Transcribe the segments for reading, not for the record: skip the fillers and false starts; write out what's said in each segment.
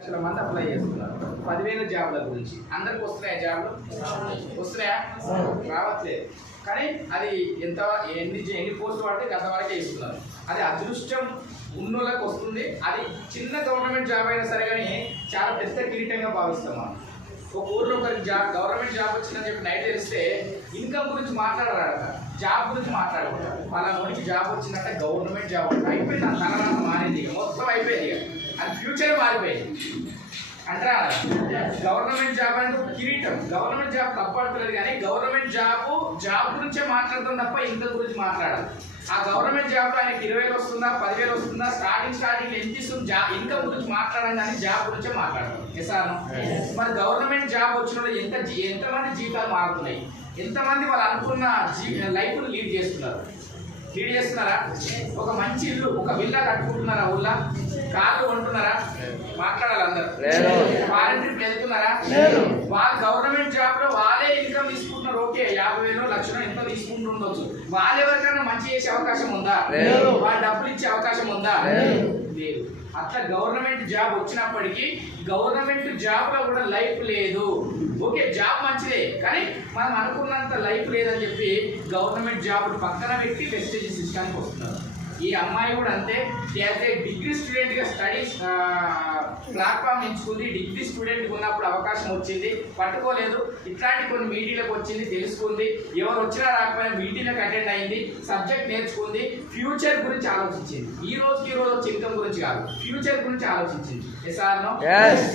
లక్షల మంది అప్లై చేస్తున్నారు 10,000 జాబ్ల గురించి. అందరికి వస్తున్నాయా జాబ్లు? వస్తున్నాయా? రావట్లేదు. కానీ అది ఎన్ని పోస్టులు పడితే గత వరకే ఇస్తున్నారు. అది అదృష్టం ఉన్నోళ్ళకి వస్తుంది. అది చిన్న గవర్నమెంట్ జాబ్ అయినా సరే కానీ చాలా పెద్ద కిరీటంగా భావిస్తాం మనం. ఒక ఊర్లో ఒకరికి గవర్నమెంట్ జాబ్ వచ్చిందని చెప్పి నైట్ తెలిస్తే ఇన్కమ్ గురించి మాట్లాడరాక జాబ్ గురించి మాట్లాడకూడదు. వాళ్ళ నోటికి జాబ్ వచ్చిందంటే గవర్నమెంట్ జాబ్ అయిపోయింది. ఆ తలరాత మారింది, ఇక మొత్తం అయిపోయింది. ఇక అది ఫ్యూచర్ మారిపోయింది అంటారా? గవర్నమెంట్ జాబ్ అంటే ఒక కిరీటం. గవర్నమెంట్ జాబ్ తప్పడుతులేదు కానీ గవర్నమెంట్ జాబ్ గురించే మాట్లాడుతాం తప్ప ఇన్కమ్ గురించి మాట్లాడాలి. ఆ గవర్నమెంట్ జాబ్ ఆయనకి 20,000 వస్తుందా 10,000 వస్తుందా స్టార్టింగ్ ఎంత ఇస్తుంది ఇన్కమ్ గురించి మాట్లాడడం కానీ జాబ్ గురించే మాట్లాడతాం. ఎసాను మరి గవర్నమెంట్ జాబ్ వచ్చిన ఎంతమంది జీవితాలు మారుతున్నాయి, ఎంతమంది వాళ్ళు అనుకున్న లైఫ్ను లీడ్ చేస్తున్నారా? ఒక మంచి ఇల్లు, ఒక విల్లా కట్టుకుంటున్నారా? ఊళ్ళో కార్లు కొంటున్నారా? మాట్లాడాలి అందరూ. ఫారెన్ ట్రిప్ వెళ్తున్నారా? వాళ్ళు గవర్నమెంట్ జాబ్ లో వాళ్ళే ఇన్కమ్ తీసుకుంటున్నారు. ఓకే 50,000 లక్షలు ఎంత తీసుకుంటుండొచ్చు. వాళ్ళు ఎవరికైనా మంచి చేసే అవకాశం ఉందా? వాళ్ళు డబ్బులు ఇచ్చే అవకాశం ఉందా? లేదు. అట్లా గవర్నమెంట్ జాబ్ వచ్చినప్పటికీ గవర్నమెంట్ జాబ్ లో కూడా లైఫ్ లేదు. ఓకే జాబ్ మంచిదే కానీ మనం అనుకున్నంత లైఫ్ లేదని చెప్పి గవర్నమెంట్ జాబ్ పక్కన పెట్టి వెస్టేజ్ సిస్టానికి వస్తున్నారు. ఈ అమ్మాయి కూడా అంతే. యాజ్ ఏ డిగ్రీ స్టూడెంట్గా స్టడీస్ ప్లాట్ఫామ్ ఎంచుకుంది. డిగ్రీ స్టూడెంట్ ఉన్నప్పుడు అవకాశం వచ్చింది, పట్టుకోలేదు. ఇట్లాంటి కొన్ని మీటింగ్లకు వచ్చింది, తెలుసుకుంది. ఎవరు వచ్చినా రాకపోయినా మీటింగ్లకు అటెండ్ అయింది, సబ్జెక్ట్ నేర్చుకుంది, ఫ్యూచర్ గురించి ఆలోచించింది. ఈ రోజుకి వచ్చే ఇన్కమ్ గురించి కాదు, ఫ్యూచర్ గురించి ఆలోచించింది.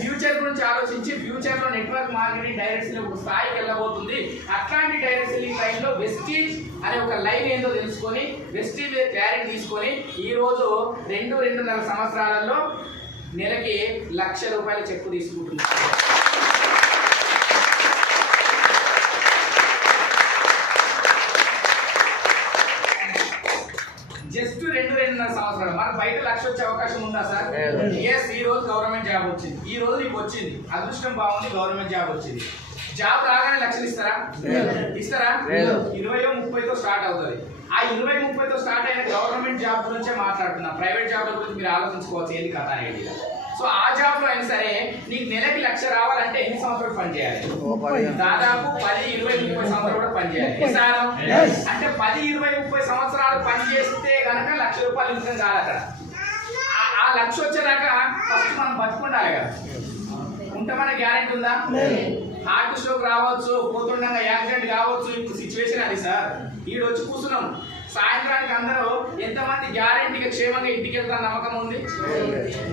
ఫ్యూచర్ గురించి ఆలోచించి ఫ్యూచర్ లో నెట్వర్క్ మార్కెటింగ్ డైరెక్ట్లీ ఒక స్థాయికి వెళ్ళబోతుంది. అట్లాంటి డైరెక్ట్లీ లైన్ లో వెస్టీజ్ అనే ఒక లైన్ ఏందో తెలుసుకొని వెస్టీజ్ మీద క్లారిటీ తీసుకొని ఈ రోజు 2-2.5 సంవత్సరాలలో నెలకి ₹1,00,000 చెక్కు తీసుకుంటుంది. జస్ట్ 2-2.5 సంవత్సరాలు. మన బయట 1,00,000 వచ్చే అవకాశం ఉందా సార్? ఎస్. ఈ రోజు గవర్నమెంట్ జాబ్ వచ్చింది, ఈ రోజు నీకు వచ్చింది, అదృష్టం బాగుంది, గవర్నమెంట్ జాబ్ వచ్చింది. జాబ్ రాగానే 1,00,000 ఇస్తారా? 20-30తో స్టార్ట్ అవుతుంది. ఆ 20-30తో స్టార్ట్ అయిన గవర్నమెంట్ జాబ్ గురించే మాట్లాడుతున్నా. ప్రైవేట్ జాబ్ గురించి మీరు ఆలోచించుకోవచ్చు ఏంది కథ అనేది. సో ఆ జాబ్ లో అయినా సరే నీకు నెలకి 1,00,000 రావాలంటే ఎన్ని సంవత్సరాలు పనిచేయాలి? దాదాపు 10-20-30 సంవత్సరాలు కూడా పనిచేయాలి. అంటే 10-20-30 సంవత్సరాలు పనిచేస్తే కనుక ₹1,00,000 ఇన్కమ్ కాదు. అక్కడ ఆ 1,00,000 వచ్చేదాకా ఫస్ట్ మనం బతుకుండాలి కదా. ఉంటామన్న గ్యారెంటీ ఉందా? హార్ట్ స్ట్రోక్ రావచ్చు, పోతుండగా యాక్సిడెంట్ కావచ్చు. ఇప్పుడు సిచ్యువేషన్ అది సార్. ఈడు వచ్చి కూర్చున్నాం, సాయంత్రానికి అందరూ ఎంతమంది గ్యారెంటీగా క్షేమంగా ఇంటికి వెళ్తా నమ్మకం ఉంది?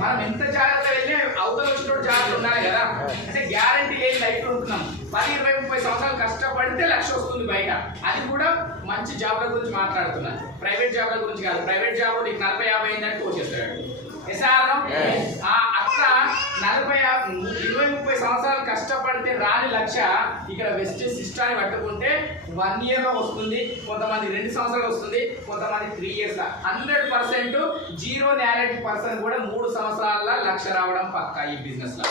మనం ఎంత జాగ్రత్త వెళ్ళి అవతల వచ్చినప్పుడు జాగ్రత్త ఉండాలి కదా. అంటే గ్యారెంటీ లేని లైఫ్ ఉంటున్నాం. 10-20-30 సంవత్సరాలు కష్టపడితే 1,00,000 వస్తుంది బయట. అది కూడా మంచి జాబ్ల గురించి మాట్లాడుతున్నా, ప్రైవేట్ జాబ్ల గురించి కాదు. ప్రైవేట్ జాబ్ నీకు 40-50 అయిందంటే వచ్చేస్తాడు. అట్లా 20-30 సంవత్సరాలు కష్టపడితే రాని 1,00,000 ఇక్కడ వెస్టేజ్ సిస్టాన్ని పట్టుకుంటే 1 year లో వస్తుంది. కొంతమంది 2 సంవత్సరాలు వస్తుంది, కొంతమంది 3 years. 100% జీరో నాలెడ్జ్ పర్సన్ కూడా 3 సంవత్సరాల 1,00,000 రావడం పక్కా ఈ బిజినెస్ లో.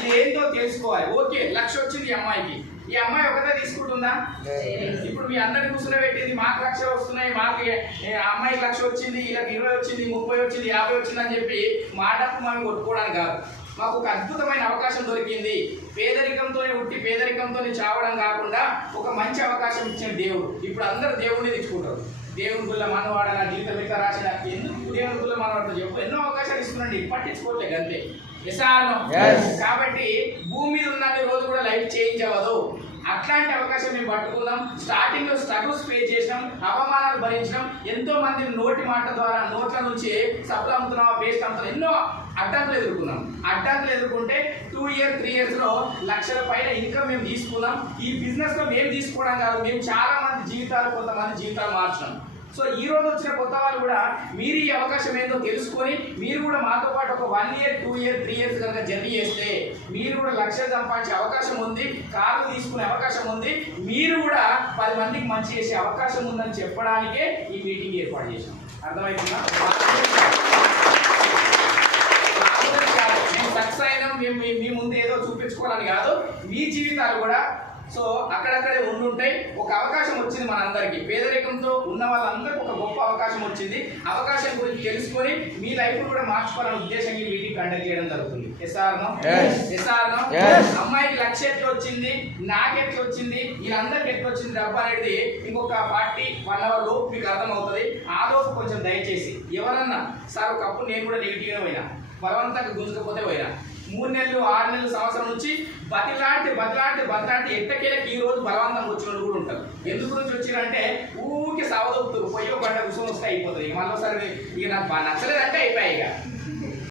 ఇది ఏంటో తెలుసుకోవాలి. ఓకే 1,00,000 వచ్చింది ఈ అమ్మాయికి. ఈ అమ్మాయి ఒకటే తీసుకుంటుందా? ఇప్పుడు మీ అందరిని కూర్చున్నబెట్టింది మాకు 1,00,000 వస్తున్నాయి, మాకు అమ్మాయికి 1,00,000 వచ్చింది, వీళ్ళకి 20 వచ్చింది, 30 వచ్చింది, 50 వచ్చింది అని చెప్పి మాటకు మనం కొట్టుకోవడానికి కాదు. మాకు ఒక అద్భుతమైన అవకాశం దొరికింది. పేదరికంతోనే ఉట్టి పేదరికంతోనే చావడం కాకుండా ఒక మంచి అవకాశం ఇచ్చిన దేవుడు. ఇప్పుడు అందరూ దేవుడిని తెచ్చుకుంటారు. దేవుని గుళ్ళ మనవాడ జీవితం మిగతా రాసిన ఎందుకు దేవుని గుళ్ళ మనవాడతో చెప్పు. ఎన్నో అవకాశాలు ఇస్తున్నాండి, పట్టించుకోవట్లేదు అంతే. కాబట్టి భూమి మీద ఉన్న రోజు కూడా లైఫ్ చేంజ్ అవ్వదు. అట్లాంటి అవకాశం మేము పట్టుకుందాం. స్టార్టింగ్ లో స్ట్రగుల్స్ ఫేస్ చేసినాం, అవమానాలు భరించినాం. ఎంతో మంది నోటి మాట ద్వారా నోట్ల నుంచి సప్లై అమ్ముతున్నాం, పేస్ట్ అమ్ముతున్నాం, ఎన్నో అడ్డంకులు ఎదుర్కొన్నాం. అడ్డంకులు ఎదుర్కొంటే 2-3 years లో 1,00,000 పైన ఇన్కమ్ మేము తీసుకున్నాం. ఈ బిజినెస్ లో మేము తీసుకోవడం కాదు, మేము చాలా మంది జీవితాలు, కొంతమంది జీవితాలు మార్చినాం. సో ఈ రోజు వచ్చిన కొత్త వాళ్ళు కూడా మీరు ఈ అవకాశం ఏందో తెలుసుకొని మీరు కూడా మాతో పాటు ఒక 1 year, 2 year, 3 years కనుక జర్నీ చేస్తే మీరు కూడా 1,00,000 సంపాదించే అవకాశం ఉంది, కార్లు తీసుకునే అవకాశం ఉంది, మీరు కూడా 10 మందికి మంచి చేసే అవకాశం ఉందని చెప్పడానికే ఈ మీటింగ్ ఏర్పాటు చేశాం. అర్థమవుతుందా? మేము సక్సెస్ అయినా మేము మీ ముందు ఏదో చూపించుకోవాలని కాదు, మీ జీవితాలు కూడా సో అక్కడక్కడే ఉండుంటాయి. ఒక అవకాశం వచ్చింది మనందరికీ, పేదరికంతో ఉన్న వాళ్ళందరికీ ఒక గొప్ప అవకాశం వచ్చింది. అవకాశం గురించి తెలుసుకొని మీ లైఫ్ కూడా మార్చుకోవాలనే ఉద్దేశంగా మీటింగ్ కండక్ట్ చేయడం జరుగుతుంది. అమ్మాయికి లక్ష ఎట్లా వచ్చింది, నాకెట్లా వచ్చింది, వీళ్ళందరికి ఎట్లా వచ్చింది డబ్బు అనేది ఇంకొక 1 అవర్ లోపు మీకు అర్థమవుతుంది. ఆ లోపు కొంచెం దయచేసి ఎవరన్నా సార్ ఒకప్పుడు నేను కూడా నెగిటివ్గా పోయినా, బలవంతంగా గుంజుకపోతే పోయినా, 3 నెలలు 6 నెలలు సంవత్సరం నుంచి బతిలాడితే ఎట్టకేలకి ఈ రోజు బలవంతంగా వచ్చిన వాళ్ళు కూడా ఉంటారు. ఎందుకు గురించి వచ్చినంటే ఊరికి సావదొప్పుతారు, పోయి ఒక గంట కూర్చొని వస్తే అయిపోతుంది. మళ్ళీసారి ఇక నాకు బాగా నచ్చలేదంటే అయిపోయాయి. ఇక